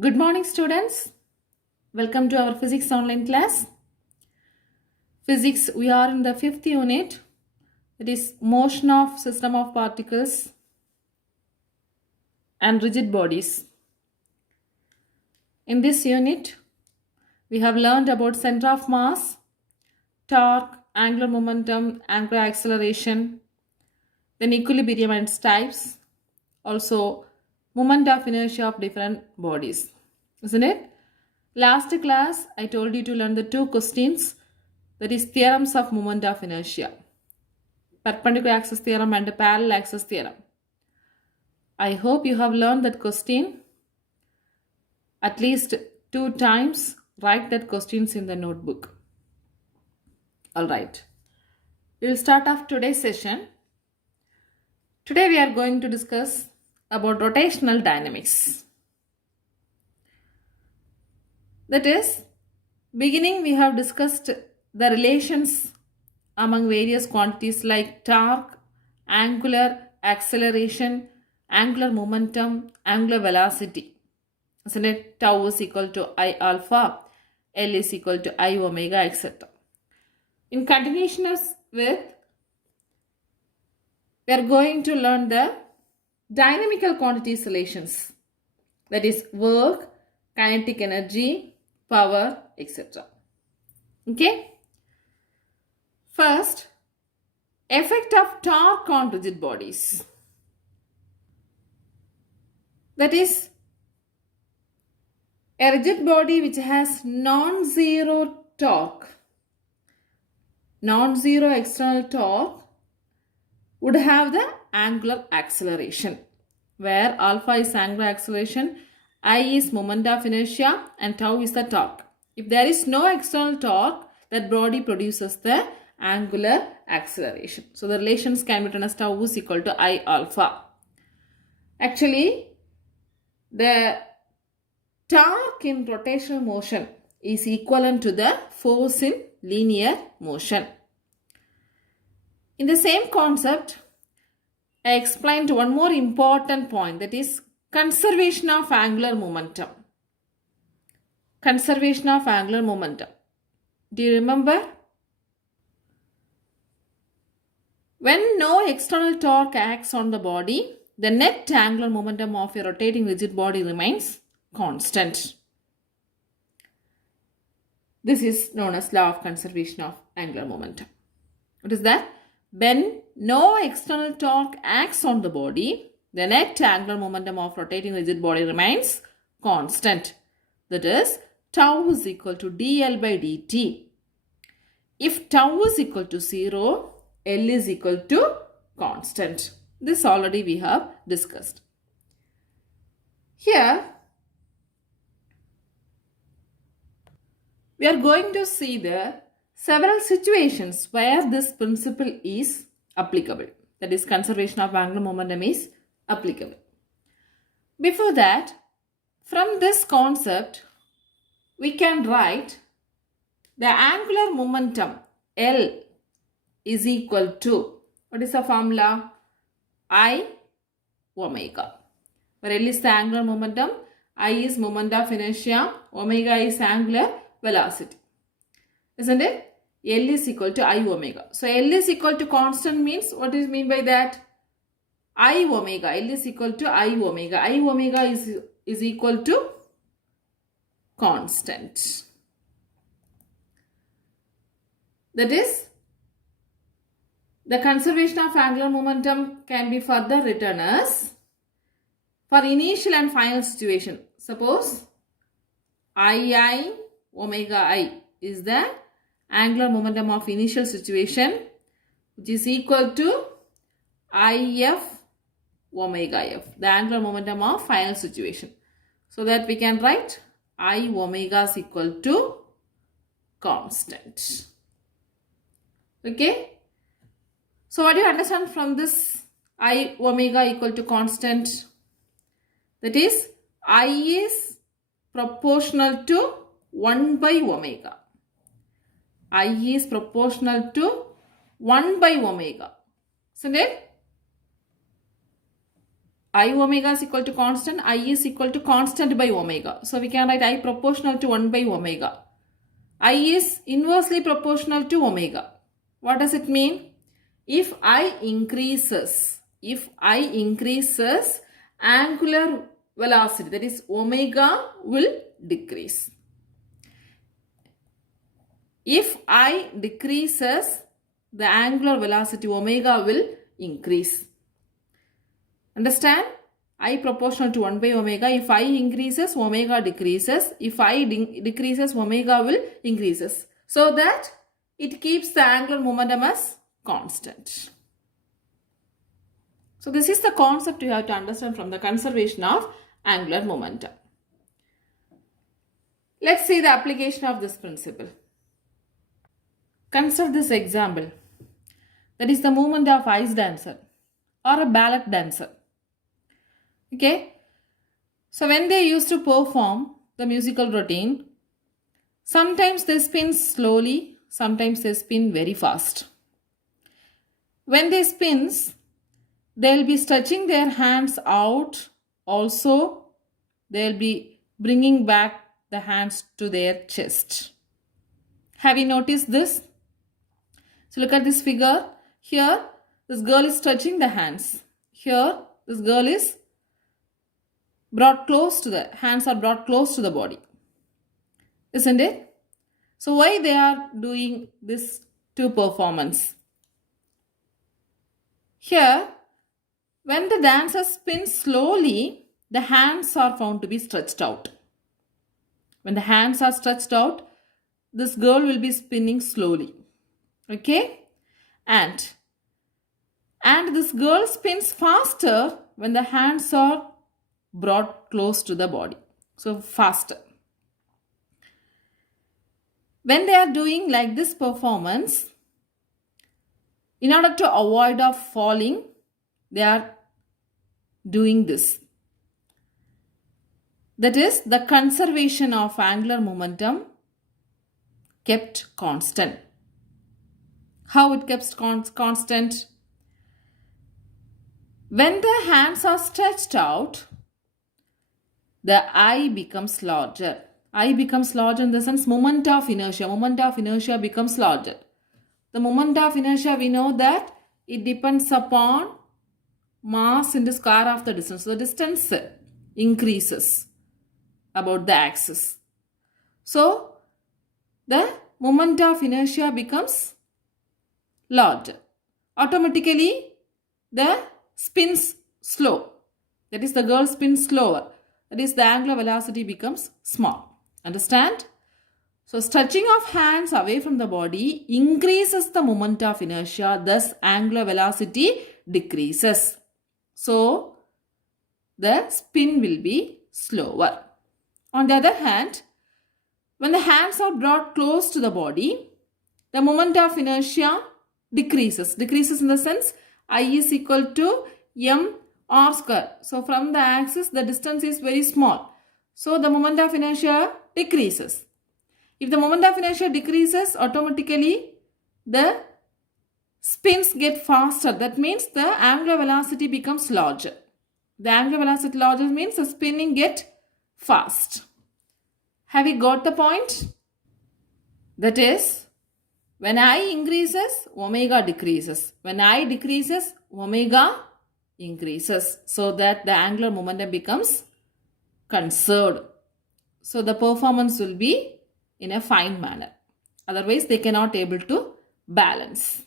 Good morning, students. Welcome to our physics online class. Physics, we are in the fifth unit. It is motion of system of particles and rigid bodies. In this unit, we have learned about center of mass, torque, angular momentum, angular acceleration, then equilibrium and its types, also moment of inertia of different bodies. Isn't it? Last class, I told you to learn the two questions, that is theorems of moment of inertia, perpendicular axis theorem and parallel axis theorem. I hope you have learned that question at least 2 times. Write that questions in the notebook. Alright, we will start off today's session. Today we are going to discuss about rotational dynamics. That is, beginning we have discussed the relations among various quantities like torque, angular acceleration, angular momentum, angular velocity. Isn't it? Tau is equal to I alpha, L is equal to I omega, etc. In continuation with, we are going to learn the dynamical quantities relations. That is work, kinetic energy, power, etc. Okay? First, effect of torque on rigid bodies. That is, a rigid body which has non-zero torque, non-zero external torque, would have the angular acceleration, where alpha is angular acceleration, I is moment of inertia, and tau is the torque. If there is no external torque, that body produces the angular acceleration. So the relations can be written as tau is equal to I alpha. Actually, the torque in rotational motion is equivalent to the force in linear motion. In the same concept, I explained one more important point, that is conservation of angular momentum. Conservation of angular momentum. Do you remember? When no external torque acts on the body, the net angular momentum of a rotating rigid body remains constant. This is known as law of conservation of angular momentum. What is that? When no external torque acts on the body, the net angular momentum of rotating rigid body remains constant. That is, tau is equal to dl by dt. If tau is equal to 0, L is equal to constant. This already we have discussed. Here, we are going to see the several situations where this principle is applicable. That is, conservation of angular momentum is applicable. Before that, from this concept, we can write the angular momentum L is equal to, what is the formula? I omega. Where L is the angular momentum, I is moment of inertia, omega is angular velocity. Isn't it? L is equal to I omega. So L is equal to constant means, what is mean by that? I omega. L is equal to I omega. I omega is equal to constant. That is, the conservation of angular momentum can be further written as, for initial and final situation, suppose I omega I is the angular momentum of initial situation, which is equal to IF omega F, the angular momentum of final situation. So that we can write I omega is equal to constant. Okay. So what do you understand from this I omega equal to constant? That is, I is proportional to 1 by omega. I is proportional to 1 by omega. Isn't it? I omega is equal to constant, I is equal to constant by omega. So we can write I proportional to 1 by omega. I is inversely proportional to omega. What does it mean? If I increases angular velocity, that is omega will decrease. If I decreases, the angular velocity omega will increase. Understand? I proportional to 1 by omega. If I increases, omega decreases. If I decreases, omega will increases. So that it keeps the angular momentum as constant. So this is the concept you have to understand from the conservation of angular momentum. Let's see the application of this principle. Consider this example. That is the movement of ice dancer or a ballet dancer. Okay. So when they used to perform the musical routine, sometimes they spin slowly, sometimes they spin very fast. When they spins, they'll be stretching their hands out. Also, they'll be bringing back the hands to their chest. Have you noticed this? So look at this figure. Here, this girl is stretching the hands. Here, this girl is hands are brought close to the body. Isn't it? So why they are doing this two performance? Here, when the dancer spins slowly, the hands are found to be stretched out. When the hands are stretched out, this girl will be spinning slowly. Okay? And this girl spins faster when the hands are brought close to the body. So faster. When they are doing like this performance, in order to avoid of falling, they are doing this. That is, the conservation of angular momentum kept constant. How it kept constant? When the hands are stretched out, the I becomes larger. I becomes larger in the sense moment of inertia. Moment of inertia becomes larger. The moment of inertia, we know that it depends upon mass into square of the distance. So the distance increases about the axis. So the moment of inertia becomes larger. Automatically the spins slow. That is, the girl spins slower. That is, the angular velocity becomes small. Understand? So stretching of hands away from the body increases the moment of inertia. Thus angular velocity decreases. So the spin will be slower. On the other hand, when the hands are brought close to the body, the moment of inertia decreases. Decreases in the sense I is equal to m r square. So from the axis, the distance is very small. So the moment of inertia decreases. If the moment of inertia decreases, automatically the spins get faster. That means the angular velocity becomes larger. The angular velocity larger means the spinning get fast. Have you got the point? That is, when I increases, omega decreases. When I decreases, omega increases. So that the angular momentum becomes conserved. So the performance will be in a fine manner. Otherwise, they cannot able to balance.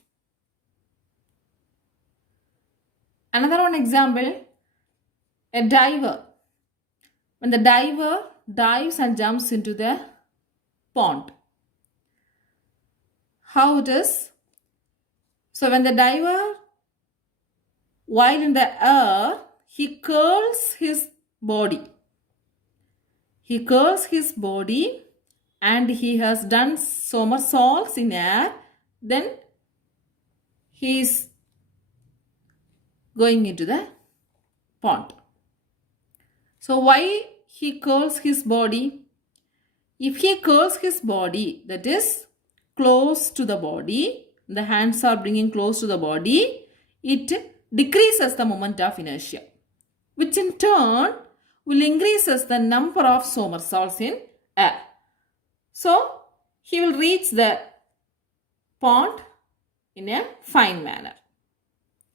Another one example, a diver. When the diver dives and jumps into the pond, how it is? So when the diver, while in the air, he curls his body. He curls his body and he has done somersaults in air. Then he is going into the pond. So why he curls his body? If he curls his body, that is close to the body, the hands are bringing close to the body, it decreases the moment of inertia. which in turn will increases the number of somersaults in air. So he will reach the pond in a fine manner.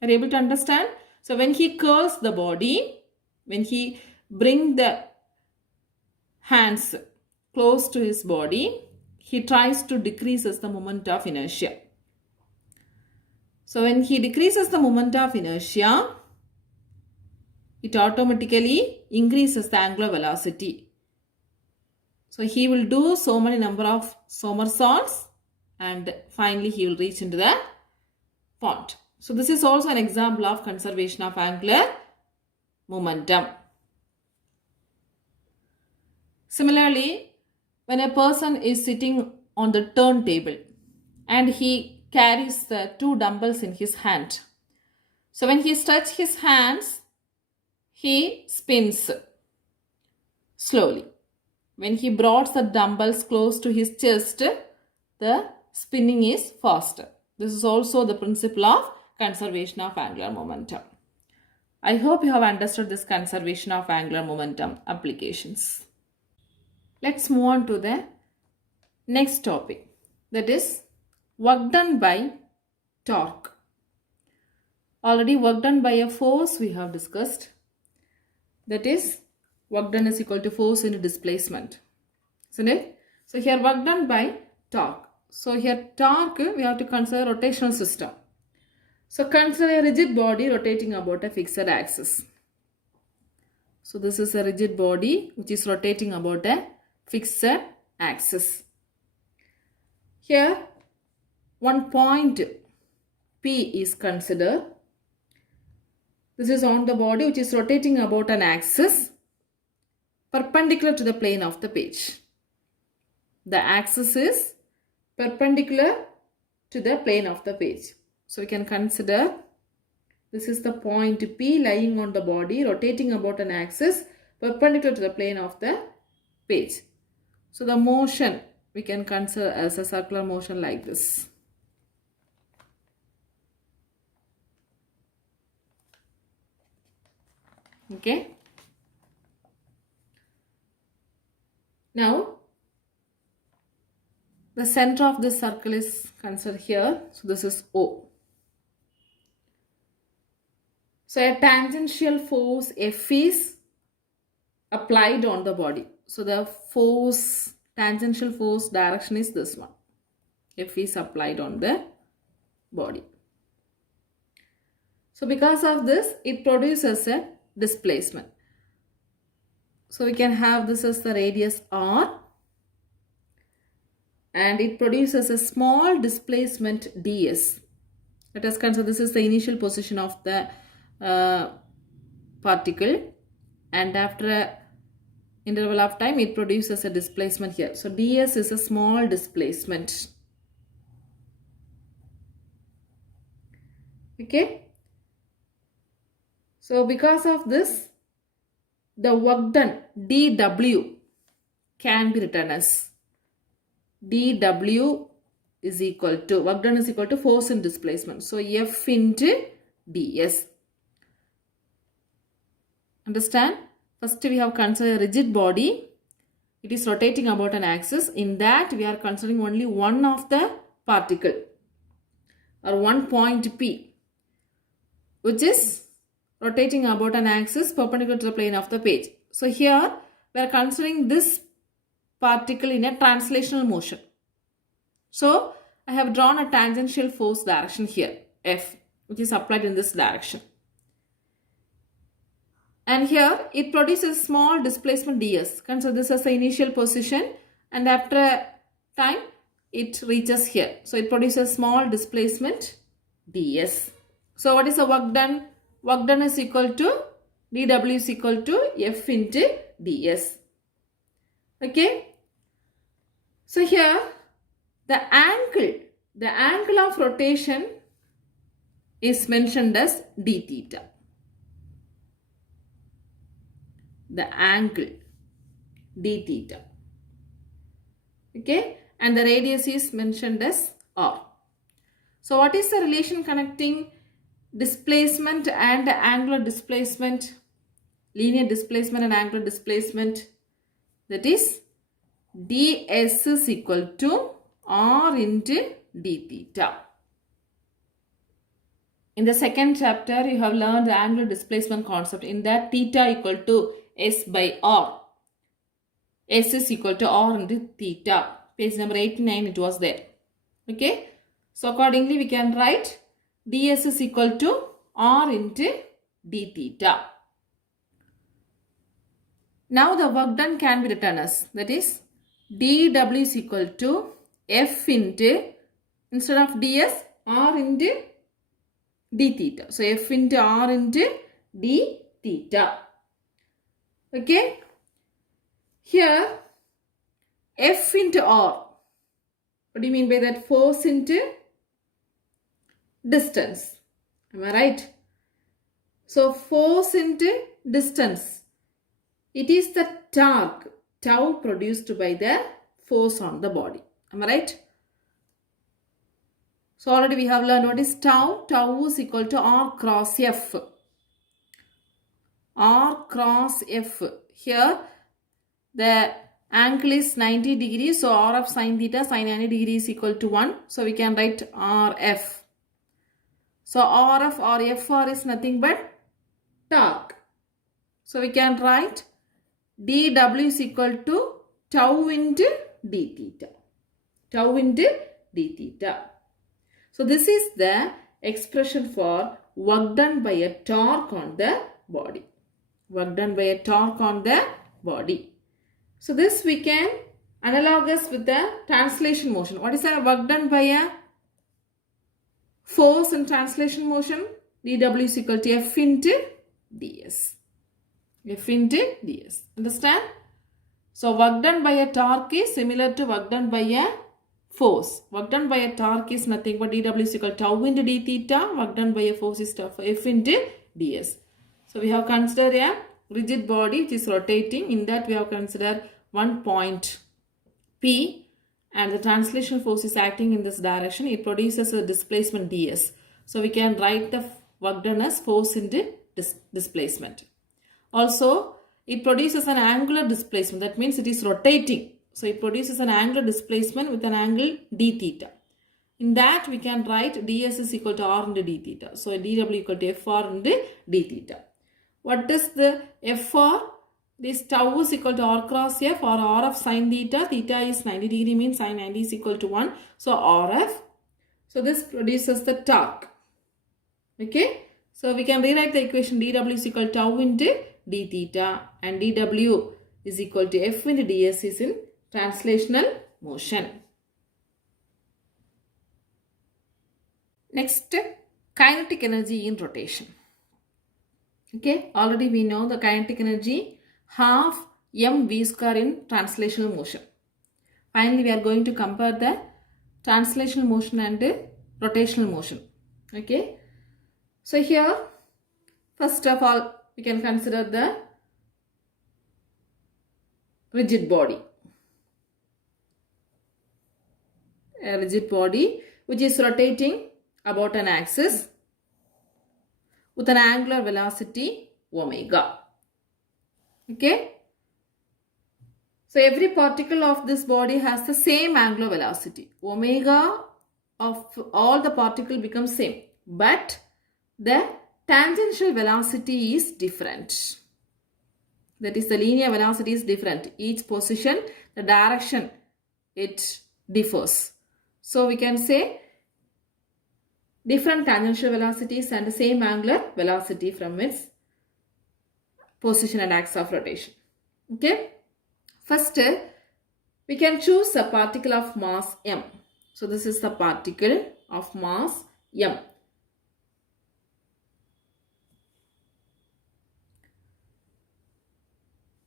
Are you able to understand? So when he curls the body, when he bring the hands close to his body, he tries to decreases the moment of inertia. So when he decreases the moment of inertia, it automatically increases the angular velocity. So he will do so many number of somersaults and finally he will reach into the pond. So this is also an example of conservation of angular momentum. Similarly, when a person is sitting on the turntable and he carries the 2 dumbbells in his hand. So when he stretches his hands, he spins slowly. When he brought the dumbbells close to his chest, the spinning is faster. This is also the principle of conservation of angular momentum. I hope you have understood this conservation of angular momentum applications. Let's move on to the next topic, that is work done by torque. Already work done by a force we have discussed. That is work done is equal to force into displacement. Isn't it? So here work done by torque. So here torque we have to consider rotational system. So consider a rigid body rotating about a fixed axis. So this is a rigid body which is rotating about a fixed axis. Here one point P is considered. This is on the body which is rotating about an axis perpendicular to the plane of the page. The axis is perpendicular to the plane of the page. So we can consider this is the point P lying on the body rotating about an axis perpendicular to the plane of the page. So the motion we can consider as a circular motion like this. Okay. Now the center of this circle is considered here. So this is O. So a tangential force F is applied on the body. So the force, tangential force direction is this one. F is applied on the body. So because of this, it produces a displacement. So we can have this as the radius R and it produces a small displacement ds. Let us consider this is the initial position of the particle and after a interval of time it produces a displacement here. So ds is a small displacement. Okay. So because of this, the work done dw can be written as dw is equal to, work done is equal to force and displacement. So F into ds. Understand? First we have considered a rigid body. It is rotating about an axis. In that we are considering only one of the particle or one point P which is rotating about an axis perpendicular to the plane of the page. So here we are considering this particle in a translational motion. So I have drawn a tangential force direction here, F, which is applied in this direction. And here it produces small displacement ds. Consider this as the initial position and after a time it reaches here. So it produces small displacement ds. So what is the work done? Work done is equal to dw is equal to F into ds. Okay. So here the angle of rotation is mentioned as d theta. The angle d theta. Okay. And the radius is mentioned as r. So what is the relation connecting displacement and angular displacement? linear displacement and angular displacement. That is ds is equal to r into d theta. In the second chapter, you have learned the angular displacement concept. In that, theta equal to s by r. S is equal to r into theta. Page number 89, it was there. Okay. So, accordingly, we can write ds is equal to r into d theta. Now, the work done can be written as, that is, dw is equal to f into, instead of ds, r into d theta. So, f into r into d theta. Okay. Here, F into R. What do you mean by that? Force into distance. Am I right? So, force into distance. It is the torque, tau produced by the force on the body. Am I right? So, already we have learned what is tau. Tau is equal to R cross F. R cross F. Here, the angle is 90 degrees. So, R of sin theta, sin 90 degrees is equal to 1. So, we can write RF. So, RF or FR is nothing but torque. So, we can write dW is equal to tau into d theta. Tau into d theta. So, this is the expression for work done by a torque on the body. Work done by a torque on the body. So, this we can analogous with the translation motion. What is the work done by a force in translation motion? dW is equal to F into ds. F into ds. Understand? So, work done by a torque is similar to work done by a force. Work done by a torque is nothing but dW is equal to tau into d theta. Work done by a force is F into ds. So, we have considered a rigid body which is rotating. In that, we have considered one point P, and the translation force is acting in this direction. It produces a displacement ds. So, we can write the work done as force into displacement. Also, it produces an angular displacement. That means it is rotating. So, it produces an angular displacement with an angle d theta. In that, we can write ds is equal to r into d theta. So, dw equal to fr into d theta. What is the fr? This tau is equal to r cross f, or r of sin theta. Theta is 90 degree, means sin 90 is equal to 1. So, rf. So, this produces the torque. Okay. So, we can rewrite the equation dw is equal to tau into d theta, and dw is equal to f into ds is in translational motion. Next, kinetic energy in rotation. Okay, already we know the kinetic energy half mv square in translational motion. Finally, we are going to compare the translational motion and rotational motion. Okay, so here, first of all, we can consider the rigid body. A rigid body which is rotating about an axis with an angular velocity omega. Okay. So, every particle of this body has the same angular velocity. Omega of all the particle becomes same, but the tangential velocity is different. That is, the linear velocity is different. Each position, the direction, it differs. So, we can say different tangential velocities and the same angular velocity from its position and axis of rotation. Okay. First, we can choose a particle of mass m. So, this is the particle of mass m.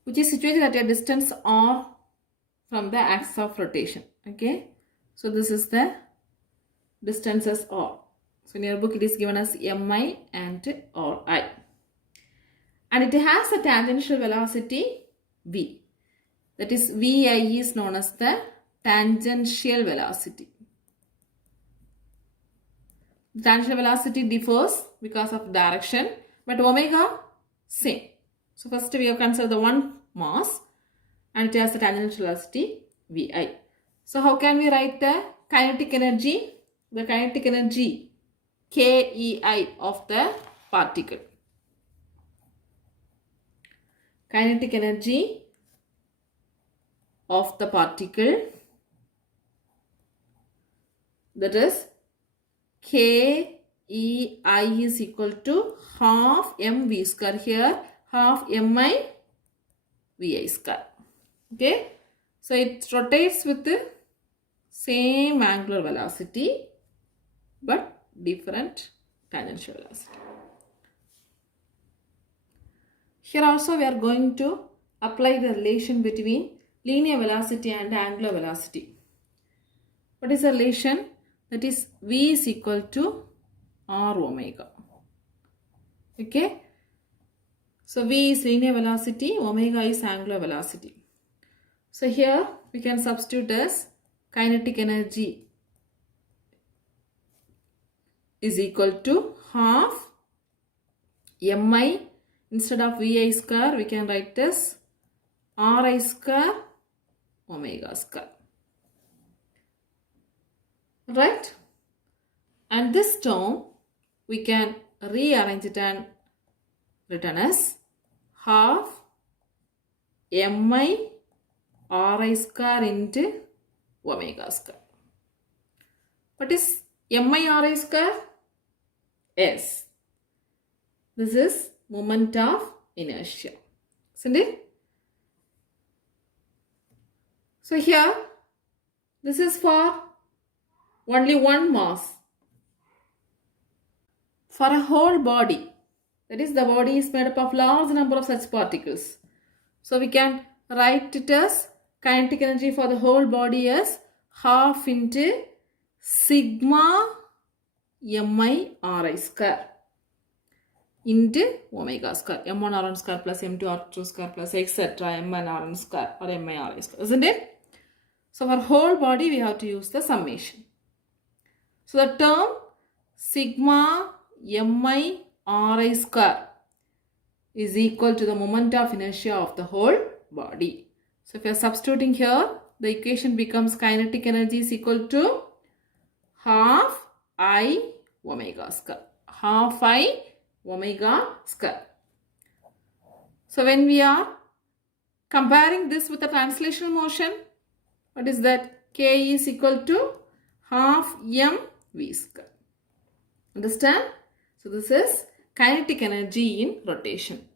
Which is situated at a distance r from the axis of rotation. Okay. So, this is the distance as r. So, in your book it is given as mi and ri. And it has a tangential velocity v. That is, vi is known as the tangential velocity. The tangential velocity differs because of direction, but omega same. So first we have considered the one mass and it has the tangential velocity Vi. So how can we write the kinetic energy? The kinetic energy KEI of the particle. Kinetic energy of the particle, that is KEI is equal to half mv square, here half mi Vi square. Okay, so it rotates with the same angular velocity but different tangential velocity. Here also we are going to apply the relation between linear velocity and angular velocity. What is the relation? That is V is equal to R omega. Okay. So V is linear velocity, omega is angular velocity. So here we can substitute as kinetic energy is equal to half mi, instead of Vi square we can write as Ri square omega square. Right? And this term we can rearrange it and written as half mi Ri square into omega square. What is mi Ri square? S. This is moment of inertia. Isn't it? So here this is for only one mass. For a whole body, that is the body is made up of large number of such particles. So we can write it as kinetic energy for the whole body as half into sigma mi Ri square into omega square, m1 Rn square plus m2 R2 square plus etc. mn Rn square or mi Ri square, isn't it? So for whole body we have to use the summation. So the term sigma mi Ri square is equal to the moment of inertia of the whole body. So if you are substituting here, the equation becomes kinetic energy is equal to half I omega square. Half I omega square. So when we are comparing this with the translational motion, what is that? K is equal to half m V square. Understand? So this is kinetic energy in rotation.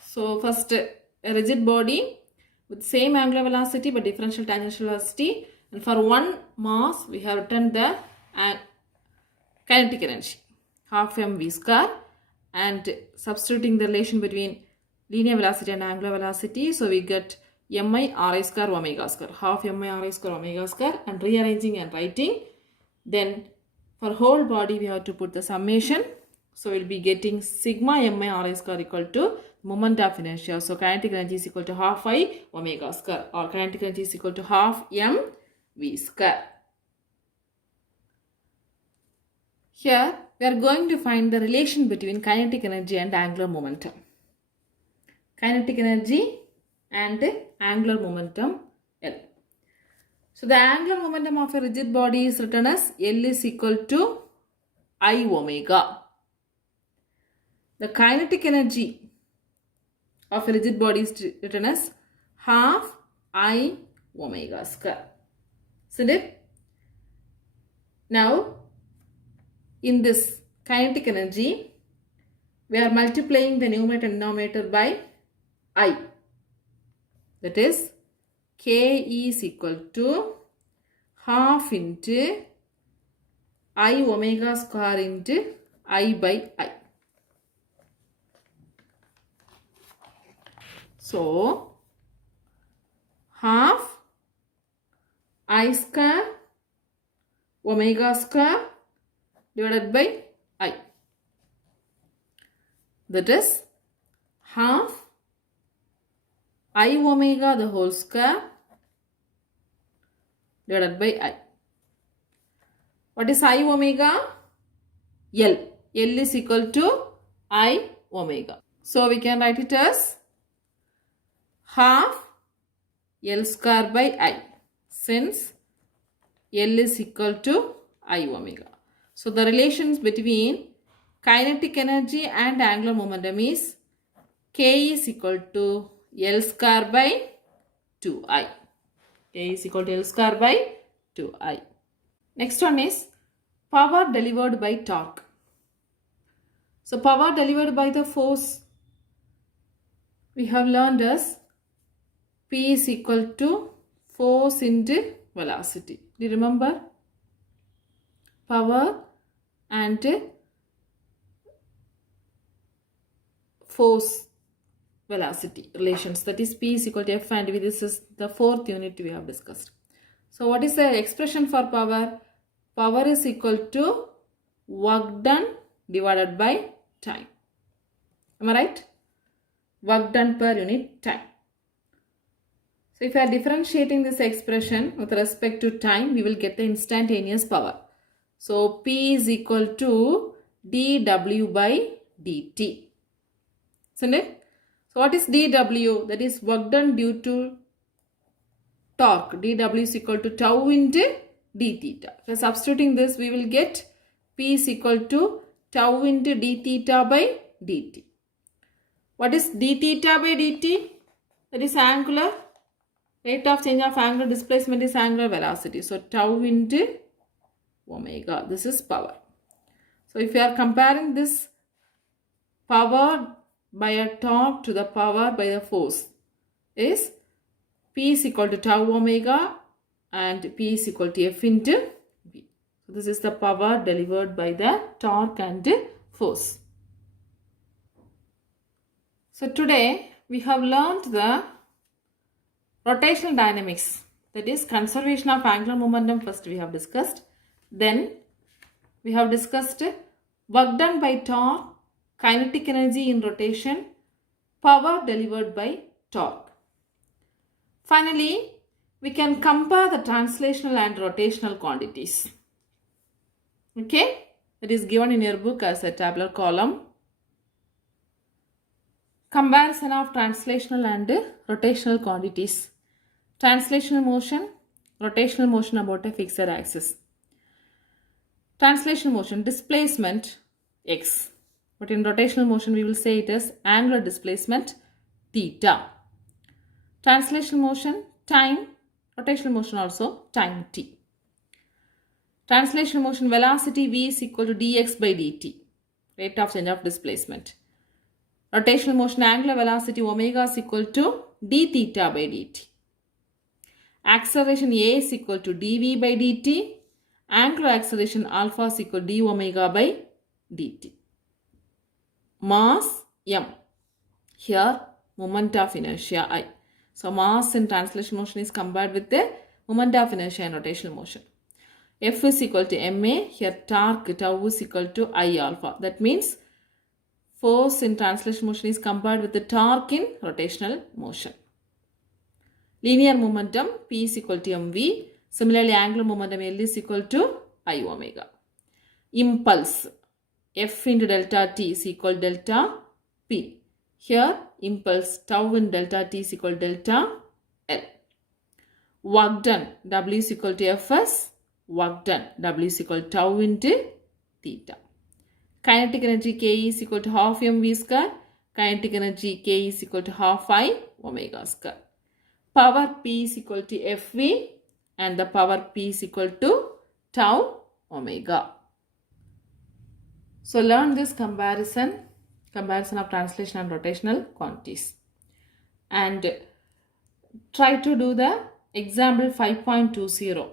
So first a rigid body with same angular velocity but differential tangential velocity, and for one mass we have written the kinetic energy half mv square and substituting the relation between linear velocity and angular velocity, so we get mi Ri square omega square, half mi Ri square omega square, and rearranging and writing. Then for whole body we have to put the summation, so we will be getting sigma mi Ri square equal to moment of inertia. So kinetic energy is equal to half I omega square, or kinetic energy is equal to half m v square. Here we are going to find the relation between kinetic energy and angular momentum. Kinetic energy and angular momentum L. So the angular momentum of a rigid body is written as L is equal to I omega. The kinetic energy of a rigid body is written as half I omega square. Isn't it? Now in this kinetic energy we are multiplying the numerator and denominator by I. That is K is equal to half into I omega square into I by I. So half I square omega square divided by I. That is half I omega the whole square divided by I. What is I omega? L. L is equal to I omega. So we can write it as half L square by I, since L is equal to I omega. So the relations between kinetic energy and angular momentum is K is equal to L square by 2I. K is equal to L square by 2I. Next one is power delivered by torque. So power delivered by the force we have learned as P is equal to force into velocity. Do you remember? Power and force velocity relations, that is P is equal to F, and this is the fourth unit we have discussed. So what is the expression for power? Power is equal to work done divided by time. Am I right? Work done per unit time. So if I are differentiating this expression with respect to time, we will get the instantaneous power. So P is equal to dW by dt. Isn't it? So what is dW? That is work done due to torque. dW is equal to tau into d theta. So substituting this, we will get P is equal to tau into d theta by dt. What is d theta by dt? That is angular. Rate of change of angular displacement is angular velocity. So tau into omega. This is power. So if you are comparing this power by a torque to the power by the force, is P is equal to tau omega and P is equal to F into V. So this is the power delivered by the torque and force. So today we have learned the rotational dynamics, that is conservation of angular momentum. First we have discussed. Then we have discussed work done by torque, kinetic energy in rotation, power delivered by torque. Finally, we can compare the translational and rotational quantities. Okay, it is given in your book as a tabular column. Comparison of translational and rotational quantities. Translational motion, rotational motion about a fixed axis. Translational motion, displacement x, but in rotational motion we will say it as angular displacement theta. Translational motion, time, rotational motion also time t. Translational motion, velocity v is equal to dx by dt, rate of change of displacement. Rotational motion, angular velocity omega is equal to d theta by dt. Acceleration a is equal to dv by dt. Angular acceleration alpha is equal to d omega by dt. Mass m. Here moment of inertia I. So mass in translation motion is compared with the moment of inertia in rotational motion. F is equal to ma. Here torque tau is equal to I alpha. That means force in translation motion is compared with the torque in rotational motion. Linear momentum P is equal to mv. Similarly, angular momentum L is equal to I omega. Impulse F into delta t is equal to delta P. Here impulse tau in delta t is equal to delta L. Work done W is equal to Fs. Work done W is equal to tau into theta. Kinetic energy K is equal to half mv square. Kinetic energy K is equal to half I omega square. Power P is equal to Fv and the power P is equal to tau omega. So learn this comparison of translation and rotational quantities. And try to do the example 5.20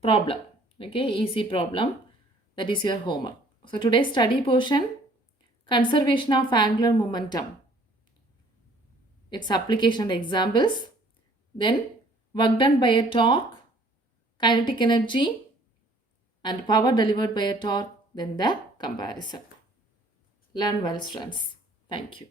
problem. Okay, easy problem. That is your homework. So today's study portion, conservation of angular momentum. Its application and examples. Then work done by a torque, kinetic energy and power delivered by a torque, then the comparison. Learn well, students. Thank you.